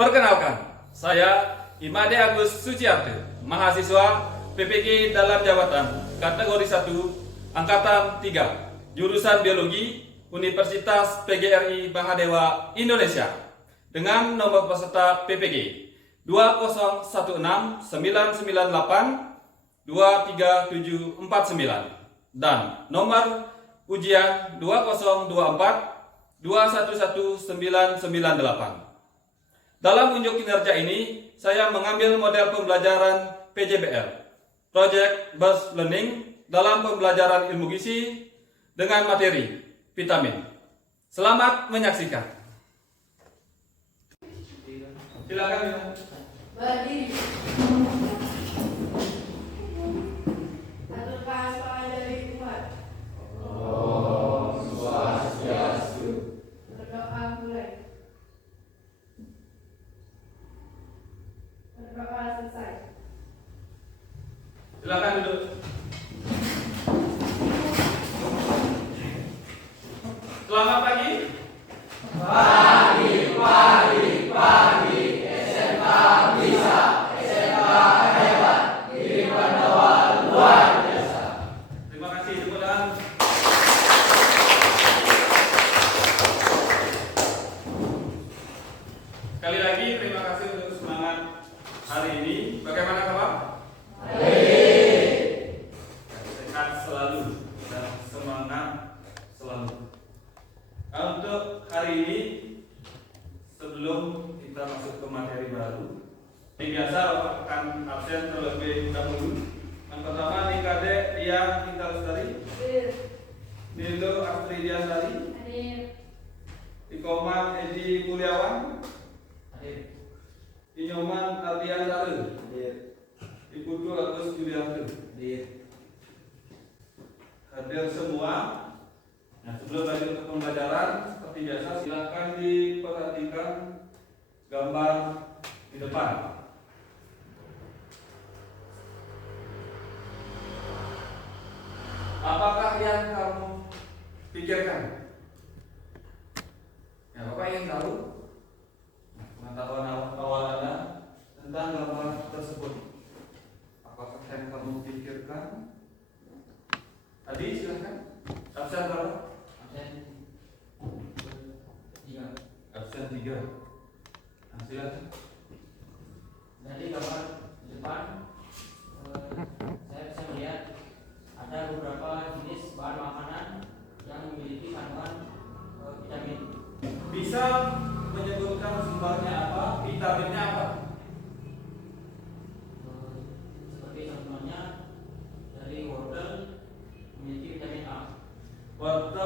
Perkenalkan, saya Imade Agus Suciarte, mahasiswa PPG dalam jabatan kategori 1, Angkatan 3, jurusan Biologi, Universitas PGRI Mahadéwa Indonesia, dengan nomor peserta PPG 2016998-23749 dan nomor ujian 2024-211998. Dalam unjuk kinerja ini, saya mengambil model pembelajaran PJBL, Project Based Learning, dalam pembelajaran ilmu gizi dengan materi vitamin. Selamat menyaksikan. Silakan. Berdiri. Silakan duduk. Selamat pagi. Pagi. SMK bisa, SMK hebat, diri Pandawa luar biasa. Terima kasih, tepuk tangan. Sekali lagi terima kasih untuk semangat hari ini. Bagaimana kabar? Selalu dan semangat selalu. Untuk hari ini, sebelum kita masuk ke materi baru, seperti biasa akan absen terlebih dahulu. Yang pertama Nikade Ria Cinta Lestari, Nilo Astri Diasari, Ikoman Edi Mulyawan, Inyoman Ardian Sare, Iputu Agus Julianto. Hadir semua. Nah, sebelum lanjut ke pembelajaran, seperti biasa silakan diperhatikan gambar di depan. Apakah yang kamu pikirkan? Ya, Bapak ingin tahu pengetahuan awal Anda tentang gambar tersebut. Apakah yang kamu pikirkan? Tadi silakan. Absen berapa? Absen 3. Nah, silakan. Dari gambar depan saya bisa melihat ada beberapa jenis bahan makanan yang memiliki kandungan vitamin. Bisa menyebutkan sumbernya apa? Vitaminnya apa? Seperti contohnya dari wortel memiliki vitamin A. Wortel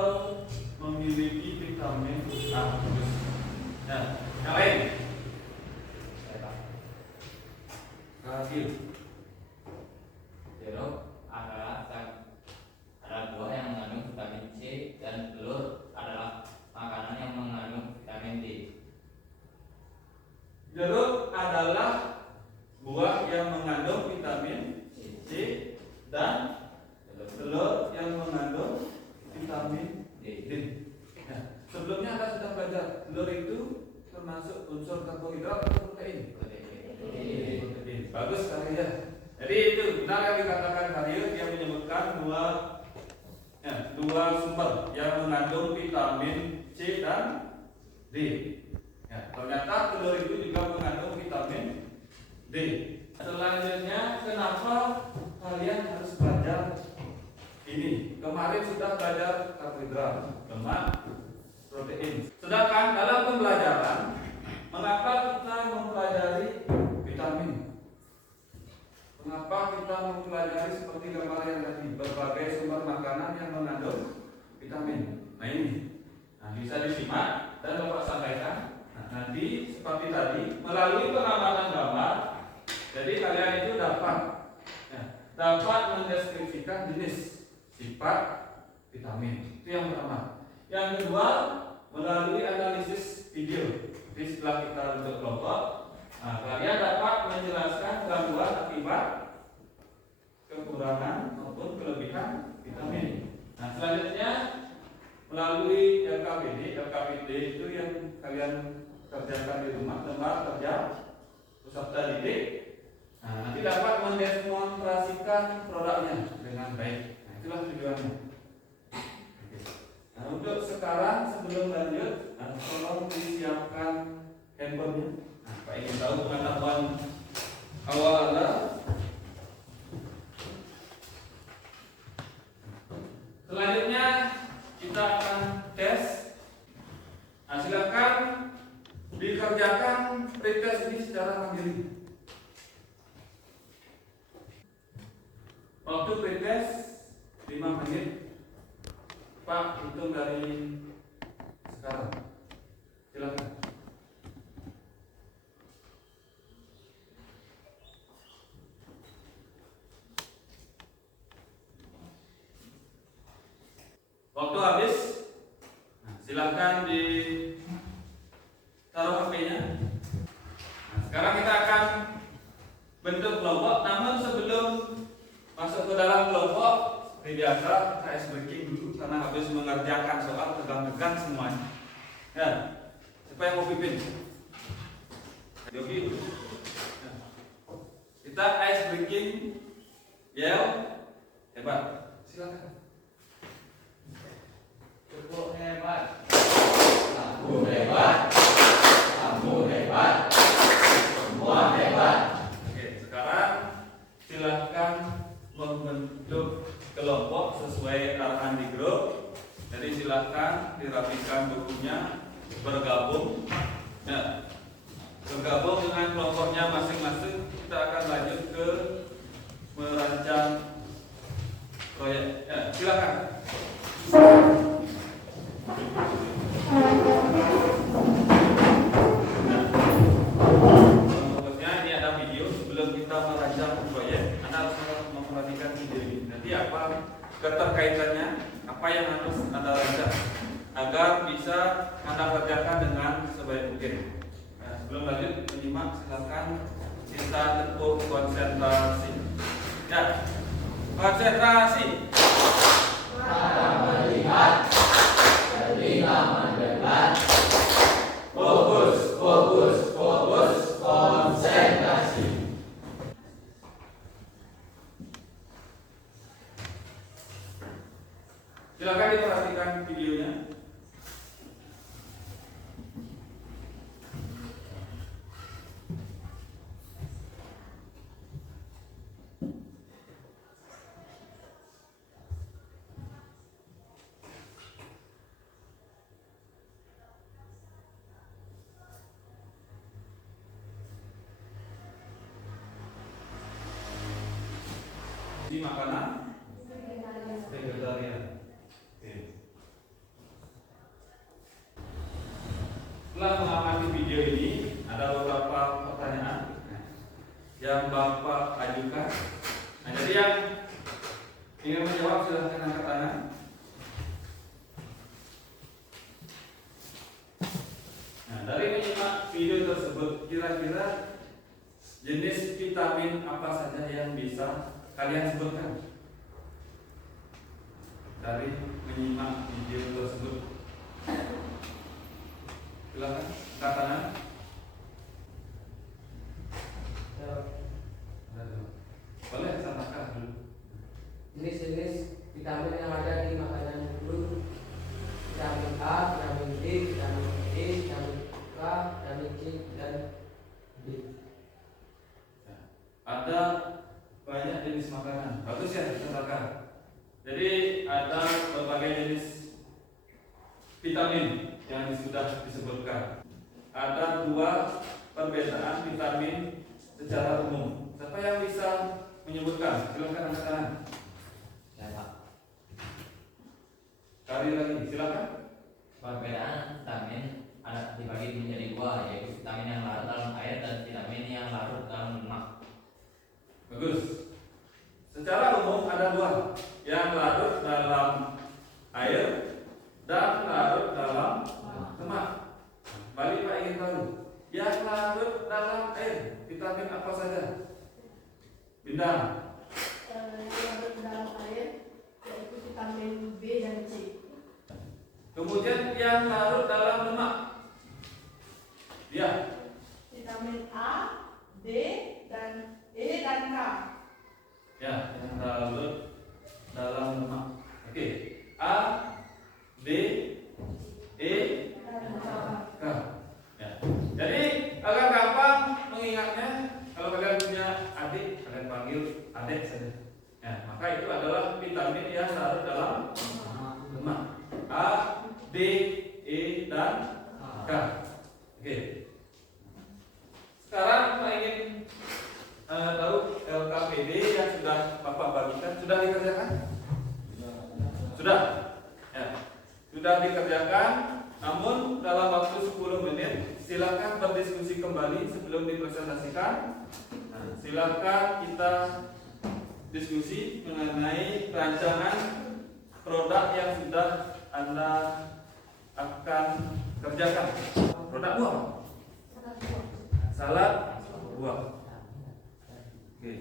dua sumber yang mengandung vitamin C dan D. Ya, ternyata telur itu juga mengandung vitamin D. Selanjutnya, kenapa kalian harus belajar ini? Kemarin sudah belajar karbohidrat, lemak, protein. Sedangkan dalam pembelajaran, mengapa kita mempelajari vitamin? Mengapa kita mempelajari seperti gambar yang tadi, berbagai sumber makanan yang mengandung vitamin? Nah ini, bisa disimak dan Bapak sampaikan. Nah, nanti seperti tadi, melalui pengamatan gambar, jadi kalian itu dapat mendeskripsikan jenis, sifat vitamin. Itu yang pertama. Yang kedua, melalui analisis video. Jadi setelah kita bentuk kelompok, kalian dapat menjelaskan gangguan akibat kekurangan maupun kelebihan vitamin. Nah, selanjutnya melalui LKPD itu yang kalian kerjakan di rumah, lembar kerja peserta didik. Nah, nanti dapat mendemonstrasikan produknya dengan baik. Nah, itulah tujuannya. Nah, untuk sekarang sebelum lanjut, tolong disiapkan handphonenya. Nah, Pak ingin tahu pengetahuan awal Anda. Selanjutnya kita akan tes. Nah, silakan dikerjakan pretest ini secara mandiri. Waktu pretest 5 menit. Pak, hitung dari sekarang. Silakan. Waktu habis. Nah, silakan ditaruh HP-nya. Nah, sekarang kita akan bentuk kelompok. Namun sebelum masuk ke dalam kelompok, seperti biasa, kita ice breaking dulu karena habis mengerjakan soal tegang-tegang semuanya. Ya, siapa yang mau pimpin? Yogi. Ya. Kita ice breaking, yel, hebat. Silakan. Cukup hebat. Aku hebat. Kamu hebat. Semua hebat. Oke, sekarang silakan membentuk kelompok sesuai arahan di grup. Jadi silakan dirapikan bukunya, bergabung. Nah, bergabung dengan kelompoknya masing-masing. Kita akan lanjut ke merancang proyek. Ya, silakan. Fokusnya ini ada video. Sebelum kita merancang proyek, Anda harus memperhatikan video ini. Nanti apa keterkaitannya, apa yang harus Anda rancang agar bisa Anda kerjakan dengan sebaik mungkin. Nah, sebelum lanjut menyimak, silakan kita tekuk konsentrasi. Ya, konsentrasi. Mata melihat, telinga mendengar. Fokus, fokus, fokus, konsentrasi. Silakan diperhatikan videonya. Di makanan vegetarian. Oke. Setelah mengamati video ini, ada beberapa pertanyaan yang Bapak ajukan. Nah, jadi yang ingin menjawab silahkan angkat tangan. Nah, dari menyimak video tersebut, kira-kira jenis vitamin apa saja yang bisa kalian sebutkan? Dari menyimak video tersebut, silakan angkat tangan. Boleh samakan dulu. Jenis-jenis vitamin yang ada di makanan Jadi ada berbagai jenis vitamin yang sudah disebutkan. Ada 2 perbedaan vitamin secara umum. Siapa yang bisa menyebutkan? Silakan angkat tangan. Ya Pak. Kali lagi, silakan. Perbedaan vitamin ada dibagi menjadi 2, yaitu vitamin yang larut dalam air dan vitamin yang larut dalam lemak. Bagus. Secara umum ada 2, yang larut dalam air dan larut dalam lemak. Balik Pak ingin tahu, yang larut dalam air vitamin apa saja? Bintang. Yang larut dalam air yaitu vitamin B dan C. Kemudian yang larut dalam lemak. Ya. Vitamin A, D, dan E dan K. Ya, yang larut dalam lemak. Oke. A, D, E, Dan K. K. Ya. Jadi agak gampang mengingatnya. Kalau kalian punya adik, kalian panggil adik saja. Ya, maka itu adalah vitamin yang larut dalam lemak. A, D, E, dan K. Oke. Sekarang saya ingin tahu LKPD yang sudah Bapak bagikan sudah dikerjakan? Sudah. Ya. Sudah dikerjakan. Namun dalam waktu 10 menit silakan berdiskusi kembali sebelum dipresentasikan. Nah, silakan kita diskusi mengenai rancangan produk yang sudah Anda akan kerjakan. Produk buah. Salad buah. Oke.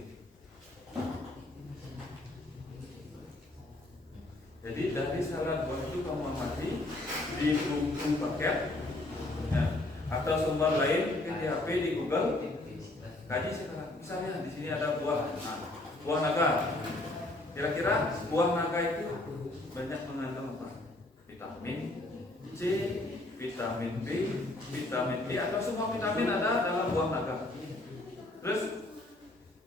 Jadi dari salad buah itu kamu amati di buku paket, ya, atau sumber lain mungkin di HP, di Google, kaji sekarang. Misalnya di sini ada buah, buah naga. Kira-kira buah naga itu banyak mengandung apa? Vitamin C, vitamin B, vitamin E, atau semua vitamin ada dalam buah naga. Terus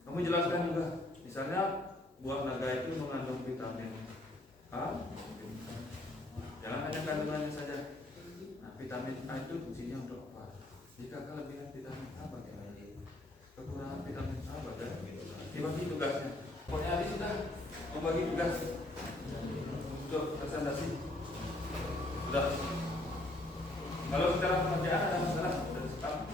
kamu jelaskan juga, misalnya buah naga itu mengandung vitamin A. Jangan hanya kandungannya saja. Nah, vitamin A itu fungsinya untuk apa? Jika kelebihan vitamin A bagaimana? Kekurangan vitamin A bagaimana? Dibagi tugasnya. Pokoknya Adi sudah membagi tugas untuk presentasi. Sudah. Kalau secara pengerjaan ada masalah dari sekarang.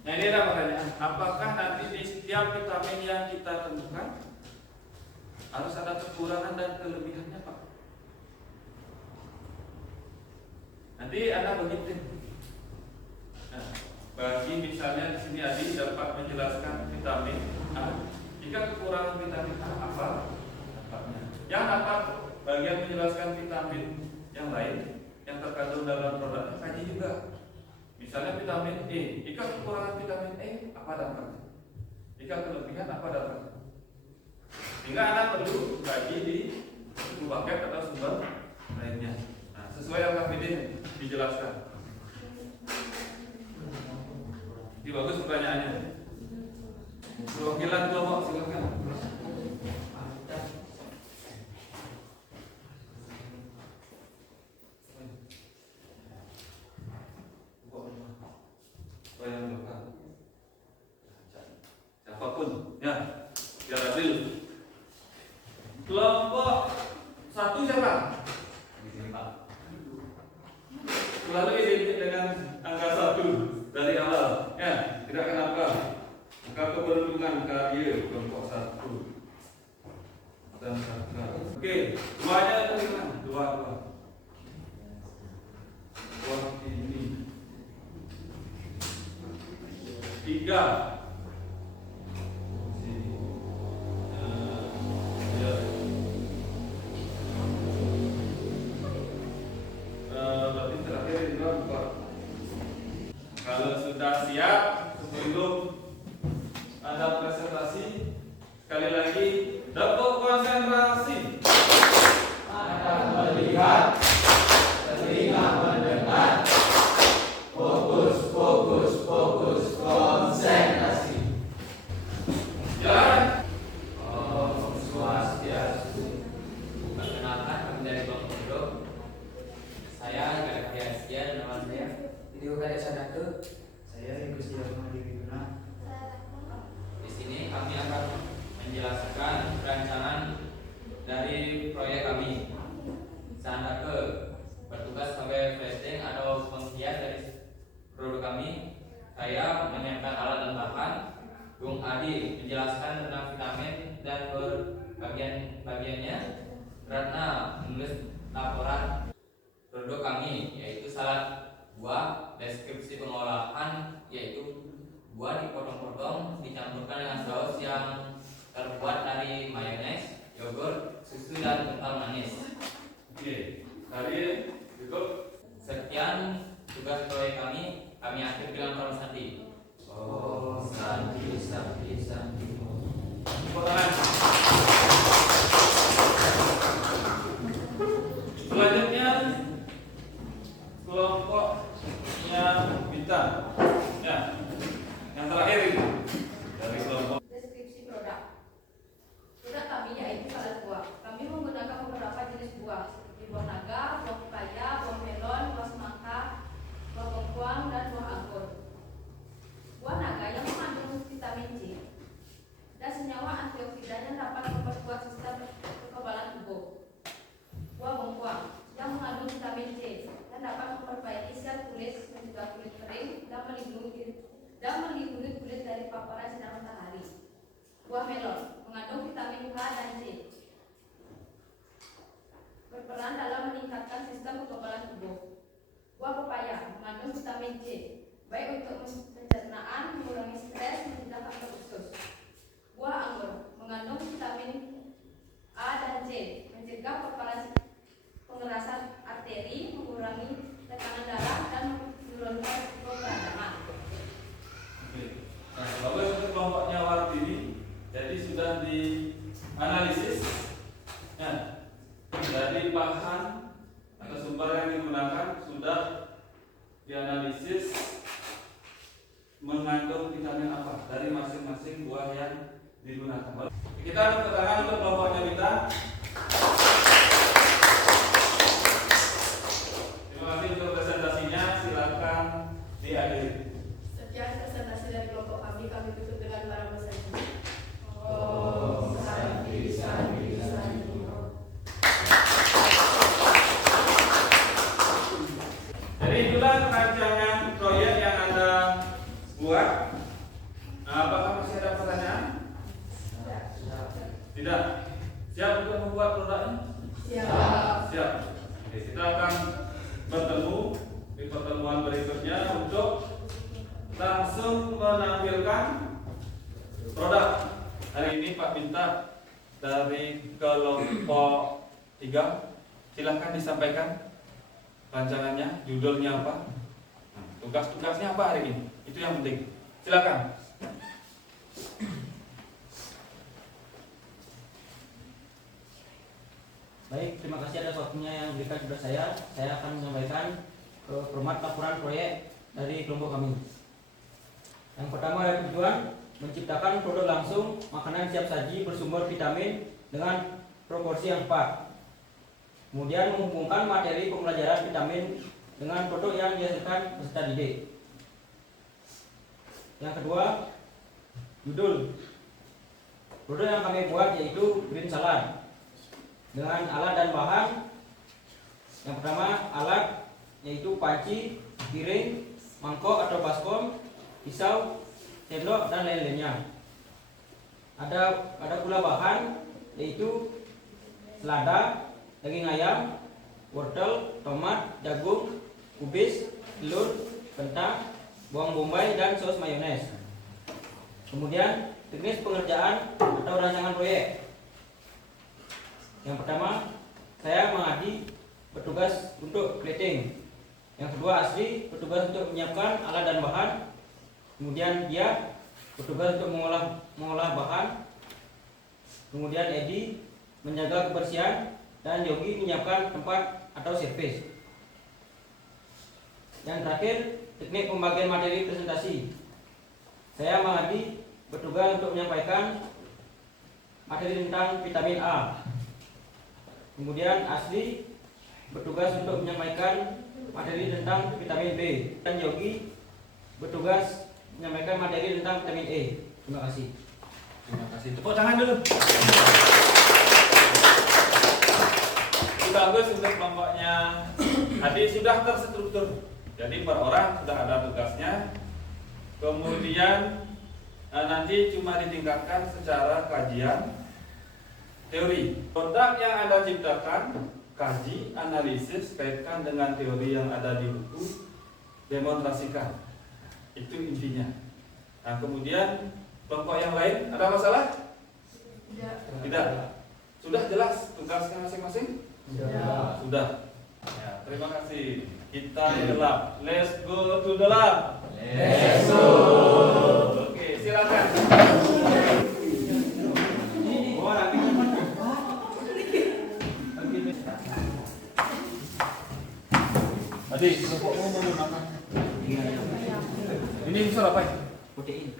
Nah ini ada pertanyaan, apakah nanti di setiap vitamin yang kita temukan harus ada kekurangan dan kelebihannya Pak? Nanti Anda begitu. Nah, bagi misalnya di sini Adi dapat menjelaskan vitamin A. Jika kekurangan vitamin A apa? Dapatnya. Yang dapat bagian menjelaskan vitamin yang lain yang terkandung dalam produknya kaji juga. Misalnya vitamin E. Jika kekurangan vitamin E apa dampaknya? Jika kelebihan apa dampaknya? Sehingga Anda perlu kaji di buku paket atau sumber lainnya. Nah, sesuai LKPD dijelaskan. Ini bagus pertanyaannya. Perwakilan kelompok silakan. Siapapun, ya, biar adil. Kelompok 1 siapa? Di sini Pak. Selalu identik dengan angka 1 dari awal. Ya, tidak kenapa. Angka keberuntungan karya kelompok 1 dan 1. Oke, 2-nya dari mana? 2 ini. 3. Berarti terakhir itu apa? Kalau sudah siap, sebelum ada presentasi, sekali lagi, dapur konsentrasi. Akan melihat Video karya Sadake. Saya Igusti Armadi Wiguna. Di sini kami akan menjelaskan perancangan dari proyek kami. Sadake bertugas sebagai flatting atau penghias dari produk kami. Saya menyiapkan alat dan bahan. Bung Adi menjelaskan tentang vitamin dan bagiannya. Ratna menulis laporan produk kami, yaitu salad buah. Deskripsi pengolahan, yaitu buah dipotong-potong dicampurkan dengan saus yang terbuat dari mayones, yogurt, susu, dan kental manis. Oke, tadi cukup. Sekian tugas proyek kami akhiri dengan Om Santi. Om Santi Santi Santi. Tepuk tangan. Selanjutnya kelompoknya Bintang. Ya, yang terakhir ini dari kelompok. Deskripsi produk. Produk kami yaitu salad buah. Kami menggunakan beberapa jenis buah seperti buah naga, buah pepaya, buah melon, buah semangka, buah bengkuang, dan buah anggur. Buah naga yang mengandung vitamin C dan senyawa antioksidan yang dapat memperkuat sistem kekebalan tubuh. Buah bengkuang yang mengandung vitamin C dan dapat memperbaiki sel kulit, mencegah kulit kering, dan melindungi kulit dari paparan sinar matahari. Buah melon mengandung vitamin K dan C, berperan dalam meningkatkan sistem kekebalan tubuh. Buah pepaya mengandung vitamin C, baik untuk pencernaan, mengurangi stres, mencegah kanker usus. Buah anggur mengandung vitamin A dan C, mencegah pengerasan arteri, mengurangi tekanan darah, dan menurunkan risiko peradangan. Oke. Nah, bagus untuk kelompoknya Wartini. Jadi sudah dianalisis. Ya, dari bahan atau sumber yang digunakan sudah dianalisis mengandung vitamin apa dari masing-masing buah yang digunakan. Kita tepuk tangan untuk kelompoknya kita. Terima kasih untuk presentasinya. Silakan diakhiri. Sekian presentasi dari kelompok kami tutup dengan para peserta. Om Santi Santi Santi. Jadi itulah rancangan proyek yang Anda buat. Nah, apakah masih ada pertanyaan? Tidak. Siap untuk membuat produknya? Siap. Siap. Oke, kita akan bertemu di pertemuan berikutnya untuk langsung menampilkan produk. Hari ini Pak Binta dari kelompok 3, silahkan disampaikan rancangannya, judulnya apa, tugas-tugasnya apa hari ini, itu yang penting. Silakan. Baik, terima kasih atas waktunya yang diberikan kepada saya. Saya akan menyampaikan format laporan proyek dari kelompok kami. Yang pertama adalah tujuan menciptakan produk langsung makanan siap saji bersumber vitamin dengan proporsi yang tepat. Kemudian menghubungkan materi pembelajaran vitamin dengan produk yang dihasilkan peserta didik. Yang kedua, judul produk yang kami buat yaitu green salad dengan alat dan bahan. Yang pertama, alat yaitu panci, piring, mangkok atau baskom, pisau, sendok, dan lain-lainnya. Ada pula bahan yaitu selada, daging ayam, wortel, tomat, jagung, kubis, telur, kentang, bawang bombay, dan saus mayones. Kemudian teknis pengerjaan atau rancangan proyek. Yang pertama, saya Mengadi bertugas untuk plating. Yang kedua, Asri bertugas untuk menyiapkan alat dan bahan. Kemudian dia bertugas untuk mengolah bahan. Kemudian Edi menjaga kebersihan dan Yogi menyiapkan tempat atau servis. Yang terakhir, teknik pembagian materi presentasi. Saya Mengadi bertugas untuk menyampaikan materi tentang vitamin A. Kemudian Asli bertugas untuk menyampaikan materi tentang vitamin B. Dan Yogi bertugas menyampaikan materi tentang vitamin E. Terima kasih. Terima kasih. Tepuk tangan dulu. Bagus untuk kelompoknya. Adik sudah terstruktur. Jadi per orang sudah ada tugasnya. Kemudian nanti cuma ditingkatkan secara kajian teori. Produk yang Anda ciptakan, kaji, analisis, kaitkan dengan teori yang ada di buku, demonstrasikan. Itu intinya. Nah, kemudian kelompok yang lain ada masalah? Tidak. Sudah jelas tugasnya masing-masing? Sudah. Ya, terima kasih. Kita ke lab. Let's go to the lab. Let's go. Oke, silakan. Adik, kelompokmu mau makan? Ini unsur apa ya? Protein.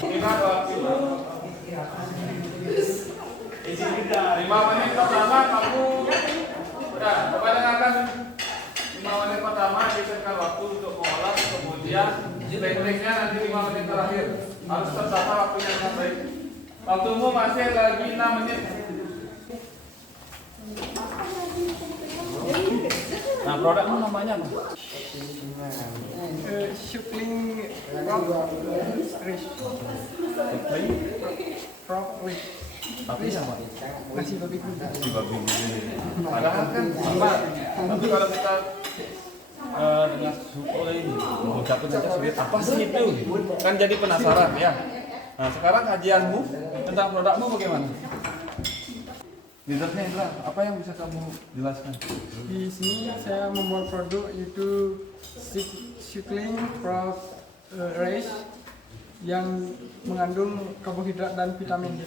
Kita waktu 5 menit pertama kamu udah coba dengarkan 5 menit pertama diberikan waktu untuk mengolah, kemudian tekniknya nanti 5 menit terakhir harus tertata waktunya dengan baik. Waktumu masih lagi 6 menit. Nah, produkmu namanya apa? Shukling Frog Rish. Frog Rish. Tapi sama Nasi babi kuda. si babi padahal kan sama. Tapi kalau kita dengan suku ini mengucapkan saja sulit apa sih itu? Kan jadi penasaran ya. Nah, sekarang kajianmu tentang produkmu bagaimana? Leadernya Indra, apa yang bisa kamu jelaskan? Di sini saya membuat produk yaitu Shukling Frog Rish yang mengandung karbohidrat dan vitamin.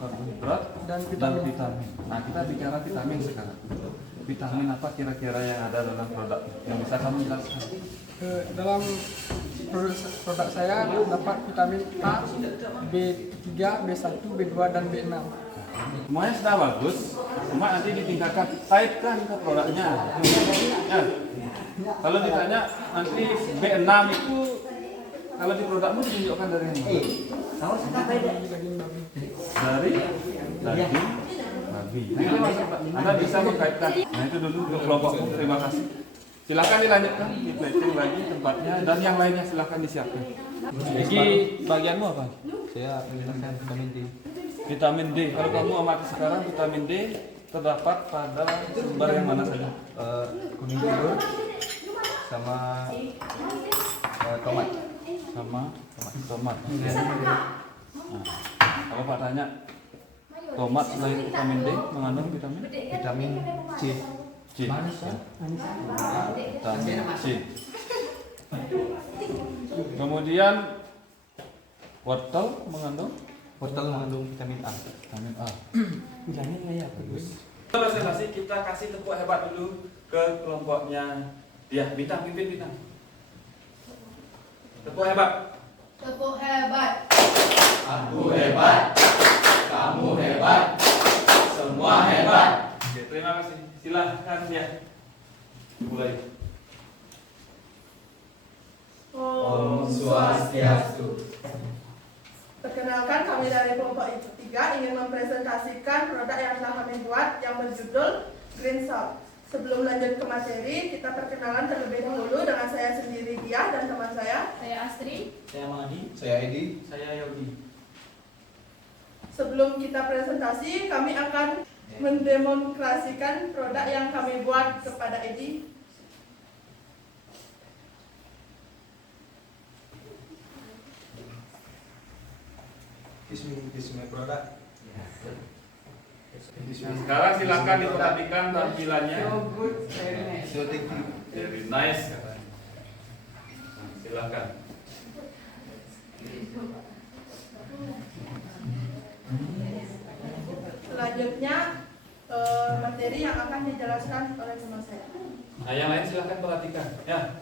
Karbohidrat Dan dan vitamin. vitamin. Nah, kita bicara vitamin sekarang. Vitamin apa kira-kira yang ada dalam produk yang bisa kamu jelaskan? Dalam produk saya dapat vitamin A, B3, B1, B2, dan B6. Semuanya sudah bagus, cuma nanti ditingkatkan, kaitkan ke produknya. Ya. Kalau ditanya nanti B6 itu kalau di produkmu ditunjukkan dari mana? Daging babi. Dari daging babi. Nah, itu masuk, Pak. Anda bisa mengkaitkan. Nah, itu dulu untuk kelompokmu. Terima kasih. Silakan dilanjutkan, di plating lagi tempatnya dan yang lainnya silakan disiapkan. Jadi bagianmu apa? Saya menjelaskan vitamin D. Vitamin D. Kalau kamu amati sekarang vitamin D terdapat pada sumber yang mana saja? Kuning telur sama tomat. Sama tomat. Nah, kalau Pak tanya, tomat selain vitamin D mengandung vitamin C. C. Vitamin C. Kemudian wortel mengandung Wortel mengandung vitamin A. vitamin A. Bilangnya nggak ya? Presentasi kita kasih tepuk hebat dulu ke kelompoknya dia. Bintang, pimpin bintang. Tepuk hebat. Tepuk hebat. Aku hebat. Kamu hebat. Semua hebat. Oke, terima kasih. Silahkan ya. Mulai. Om Swastiastu. Perkenalkan, kami dari kelompok 3 ingin mempresentasikan produk yang telah kami buat yang berjudul Green Salt. Sebelum lanjut ke materi, kita perkenalan terlebih dahulu dengan saya sendiri Dia dan teman saya. Saya Astri. Saya Mahdi. Saya Edi. Saya Yogi. Sebelum kita presentasi, kami akan mendemonstrasikan produk yang kami buat kepada Edi. This is my product. Nah, sekarang silakan diperhatikan tampilannya. So thank you. Very nice. Nah, silakan. Selanjutnya, materi yang akan dijelaskan oleh teman saya. Nah, yang lain silakan perhatikan. Ya.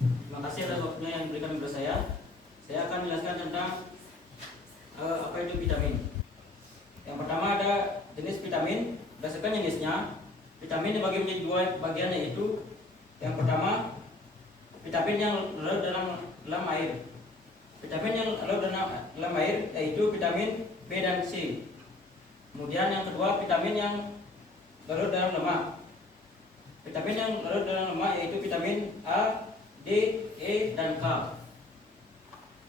Terima kasih atas waktunya yang diberikan kepada saya. Saya akan menjelaskan tentang apa itu vitamin. Yang pertama ada jenis vitamin. Berdasarkan jenisnya, Vitamin dibagi menjadi dua bagian, yaitu yang pertama vitamin yang larut dalam air. Vitamin yang larut dalam air yaitu vitamin B dan C. Kemudian yang kedua vitamin yang larut dalam lemak. Vitamin yang larut dalam lemak yaitu vitamin A, D, E, dan K.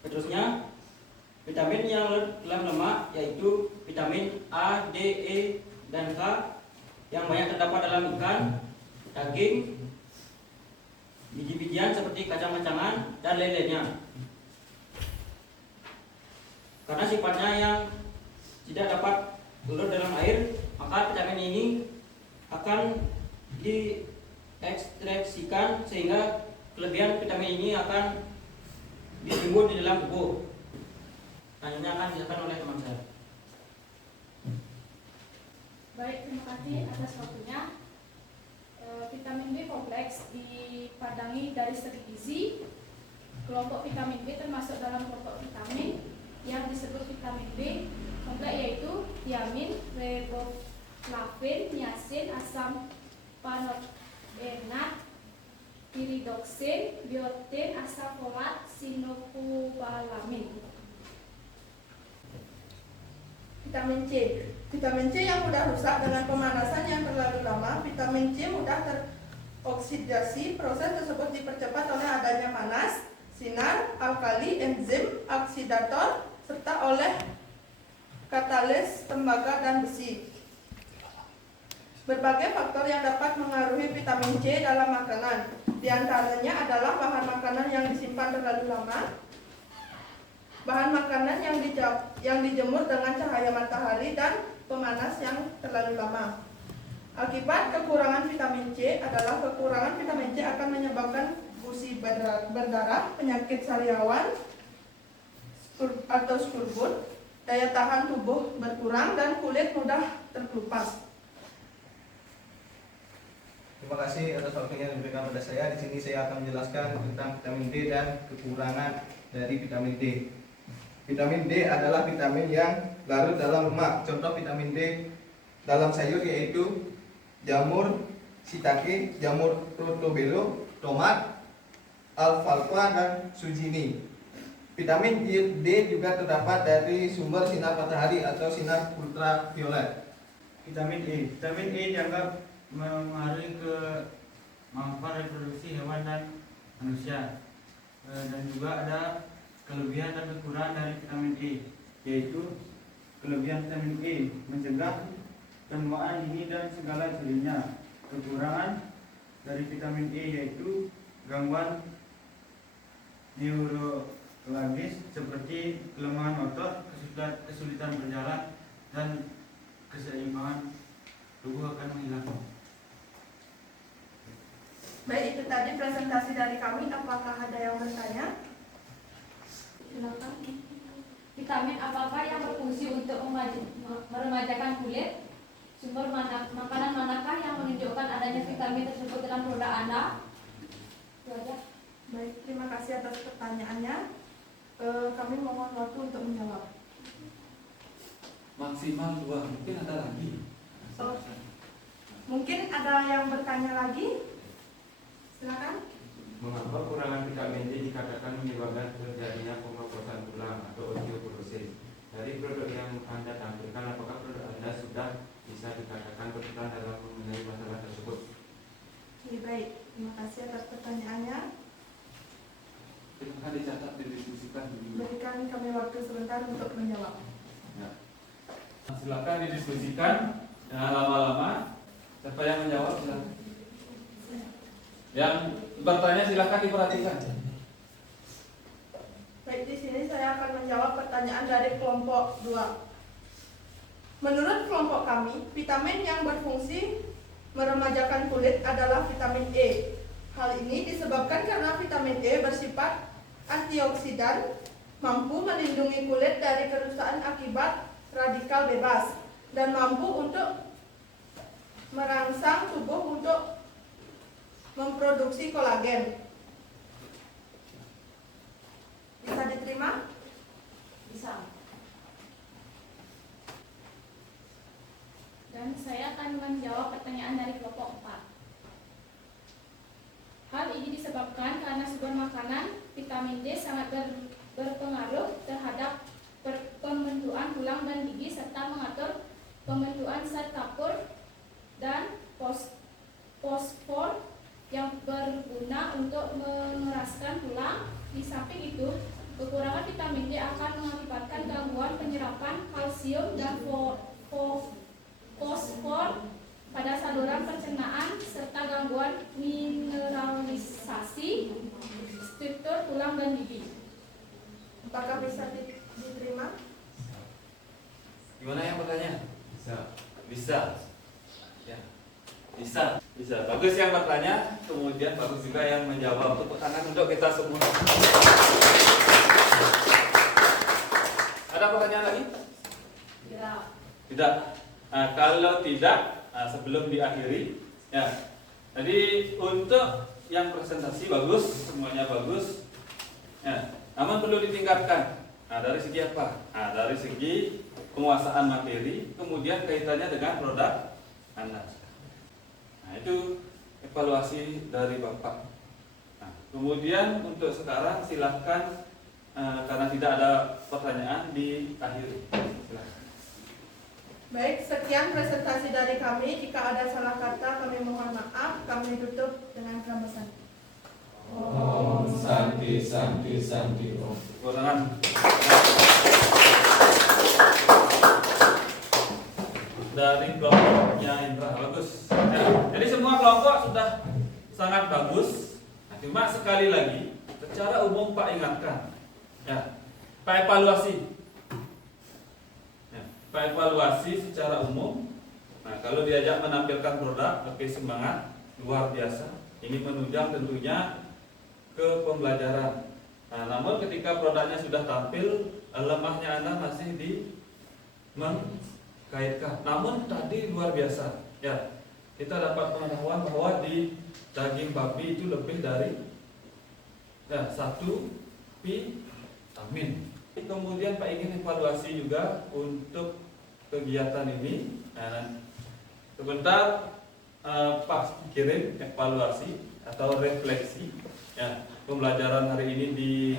Seterusnya vitamin yang larut dalam lemak yaitu vitamin A, D, E, dan K yang banyak terdapat dalam ikan, daging, biji-bijian seperti kacang-kacangan dan lain-lainnya. Karena sifatnya yang tidak dapat larut dalam air, maka vitamin ini akan diekstraksikan sehingga kelebihan vitamin ini akan ditimbun di dalam tubuh. Selanjutnya akan dijelaskan oleh teman saya. Baik, terima kasih atas waktunya. Vitamin B kompleks dipadangi dari segi gizi. Kelompok vitamin B termasuk dalam kelompok vitamin yang disebut vitamin B kompleks, yaitu thiamin, riboflavin, niacin, asam panobenat, piridoksin, biotin, asam folat, sinokobalamin. Vitamin C. Vitamin C yang mudah rusak dengan pemanasan yang terlalu lama. Vitamin C mudah teroksidasi. Proses tersebut dipercepat oleh adanya panas, sinar, alkali, enzim, oksidator, serta oleh katalis, tembaga, dan besi. Berbagai faktor yang dapat mengaruhi vitamin C dalam makanan. Di antaranya adalah bahan makanan yang disimpan terlalu lama, bahan makanan yang dijemur dengan cahaya matahari, dan pemanas yang terlalu lama. Akibat kekurangan vitamin C adalah kekurangan vitamin C akan menyebabkan gusi berdarah, penyakit sariawan atau skurbut, daya tahan tubuh berkurang, dan kulit mudah terkelupas. Terima kasih atas waktunya yang diberikan pada saya. Di sini saya akan menjelaskan tentang vitamin D dan kekurangan dari vitamin D. Vitamin D adalah vitamin yang larut dalam lemak. Contoh vitamin D dalam sayur yaitu jamur shiitake, jamur portobello, tomat, alfalfa, dan zucchini. Vitamin D juga terdapat dari sumber sinar matahari atau sinar ultraviolet. Vitamin E. Vitamin E dianggap mengaruhi kemampuan reproduksi hewan dan manusia. Dan juga ada kelebihan dan kekurangan dari vitamin E, yaitu kelebihan vitamin E mencegah penuaan dini dan segala jenisnya. Kekurangan dari vitamin E yaitu gangguan neurologis seperti kelemahan otot, kesulitan berjalan, dan keseimbangan tubuh akan menghilang. Baik, itu tadi presentasi dari kami. Apakah ada yang bertanya? Silakan. Vitamin apakah yang berfungsi untuk meremajakan kulit? Sumber makanan manakah yang menunjukkan adanya vitamin tersebut dalam produk Anda? Itu aja. Baik, terima kasih atas pertanyaannya. Kami mohon waktu untuk menjawab. Maksimal 2, mungkin ada lagi. Mungkin ada yang bertanya lagi? Silakan. Mengapa kurangan vitamin D dikatakan menyebabkan terjadinya pemborosan tulang atau osteoporosis? Dari produk yang Anda tampilkan, apakah produk Anda sudah bisa dikatakan berperan dalam mengenai masalah tersebut? Oke, baik. Terima kasih atas pertanyaannya. Silahkan dicatat, didiskusikan. Berikan kami waktu sebentar untuk menjawab. Ya. Silakan didiskusikan, jangan lama-lama. Siapa yang menjawab? Silakan. Yang bertanya silakan diperhatikan. Baik, di sini saya akan menjawab pertanyaan dari kelompok 2. Menurut kelompok kami, vitamin yang berfungsi meremajakan kulit adalah vitamin E. Hal ini disebabkan karena vitamin E bersifat antioksidan, mampu melindungi kulit dari kerusakan akibat radikal bebas, dan mampu untuk merangsang tubuh untuk memproduksi kolagen. Bisa diterima? Bisa. Dan saya akan menjawab pertanyaan pertanyaan dari kelompok 4. Hal ini disebabkan karena sumber makanan vitamin D sangat berpengaruh terhadap pembentukan tulang dan gigi serta mengatur pembentukan zat kapur dan fosfor yang berguna untuk mengeraskan tulang. Di samping itu, kekurangan vitamin D akan mengakibatkan gangguan penyerapan kalsium dan fosfor pada saluran pencernaan serta gangguan mineralisasi struktur tulang dan gigi. Apakah bisa diterima? Gimana yang bertanya? Bisa. Bisa. Ya. Bisa. Bisa. Bagus yang bertanya, kemudian bagus juga yang menjawab. Tepuk tangan untuk kita semua. Ada pertanyaan lagi? Tidak. Tidak. Nah, kalau tidak, sebelum diakhiri, ya. Jadi untuk yang presentasi bagus, semuanya bagus. Ya. Namun perlu ditingkatkan. Nah, dari segi apa? Nah, dari segi penguasaan materi, kemudian kaitannya dengan produk Anda. Nah, itu evaluasi dari Bapak. Nah, kemudian untuk sekarang silahkan karena tidak ada pertanyaan diakhiri. Silahkan. Baik, sekian presentasi dari kami. Jika ada salah kata, kami mohon maaf. Kami tutup dengan kerambasan. Om Santi Santi Santi Om. Tangan. Dari kelompoknya Indra, bagus. Ya, jadi semua kelompok sudah sangat bagus. Nah, cuma sekali lagi, secara umum Pak ingatkan, ya, Pak evaluasi. Ya, Pak evaluasi secara umum. Nah, kalau diajak menampilkan produk, lebih semangat, luar biasa. Ini menunjang tentunya ke pembelajaran. Nah, namun ketika produknya sudah tampil, lemahnya Anda masih di mengkaitkan. Namun tadi luar biasa, ya. Kita dapat pengetahuan bahwa di daging babi itu lebih dari 1 vitamin. Kemudian Pak ingin evaluasi juga untuk kegiatan ini. Nah, sebentar Pak kirim evaluasi atau refleksi, ya. Pembelajaran hari ini di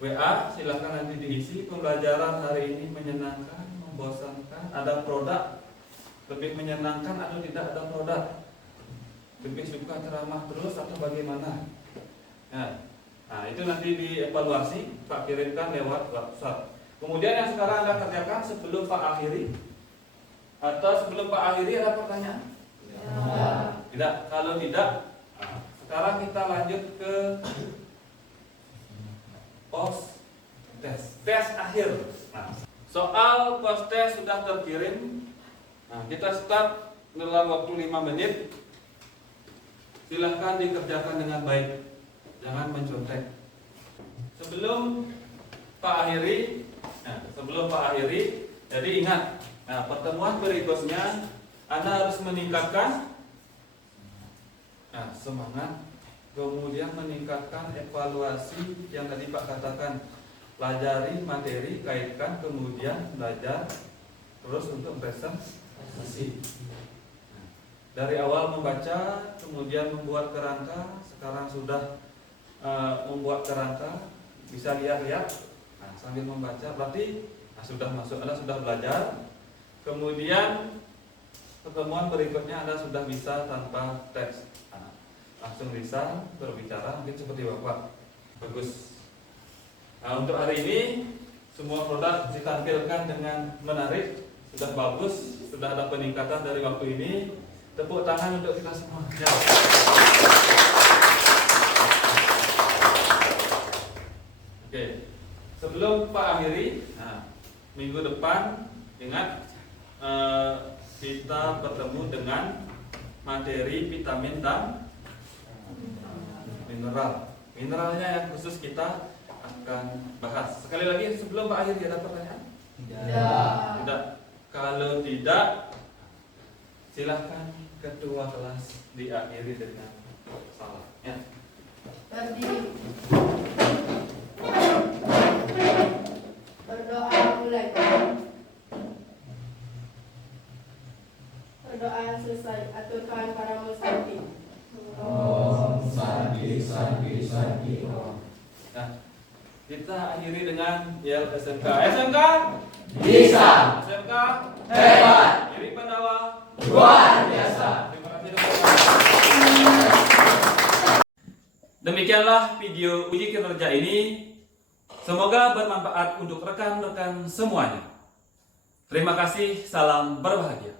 WA, silahkan nanti diisi. Pembelajaran hari ini menyenangkan, membosankan, ada produk, lebih menyenangkan atau tidak ada produk, lebih suka ceramah terus atau bagaimana, ya. Nah, itu nanti dievaluasi, Pak kirimkan lewat WhatsApp. Kemudian yang sekarang Anda kerjakan sebelum Pak akhiri, atau sebelum Pak akhiri ada pertanyaan? Ya. Tidak. Kalau tidak, sekarang kita lanjut ke post test, tes akhir. Nah, soal post test sudah terkirim. Nah, kita start dalam waktu 5 menit. Silahkan dikerjakan dengan baik, jangan mencontek. Sebelum Pak akhiri, jadi ingat, nah, pertemuan berikutnya Anda harus meningkatkan semangat, kemudian meningkatkan evaluasi yang tadi Pak katakan, pelajari materi, kaitkan, kemudian belajar terus untuk presentasi. Dari awal membaca, kemudian membuat kerangka, sekarang sudah membuat kerangka, bisa lihat-lihat sambil membaca, berarti sudah masuk, Anda sudah belajar. Kemudian pertemuan berikutnya Anda sudah bisa tanpa teks, langsung bisa berbicara, mungkin seperti Bapak. Bagus. Nah, untuk hari ini semua produk ditampilkan dengan menarik, sudah bagus, sudah ada peningkatan dari waktu ini. Tepuk tangan untuk kita semua. Ya. Oke, sebelum Pak akhiri, minggu depan ingat kita bertemu dengan materi vitamin dan mineral. Mineralnya yang khusus kita akan bahas. Sekali lagi sebelum Pak akhiri, ada pertanyaan? Tidak. Kalau tidak, silahkan ketua kelas diakhiri dengan salam. Ya. Berdiri. Berdoa mulai. Berdoa selesai. aturkan para musafir. Nah, kita akhiri dengan yel SMK. SMK Bisa. SMK Hebat. Giri Pandawa Luar biasa. Terima kasih teman-teman. Demikianlah video uji kinerja ini. Semoga bermanfaat untuk rekan-rekan semuanya. Terima kasih, salam berbahagia.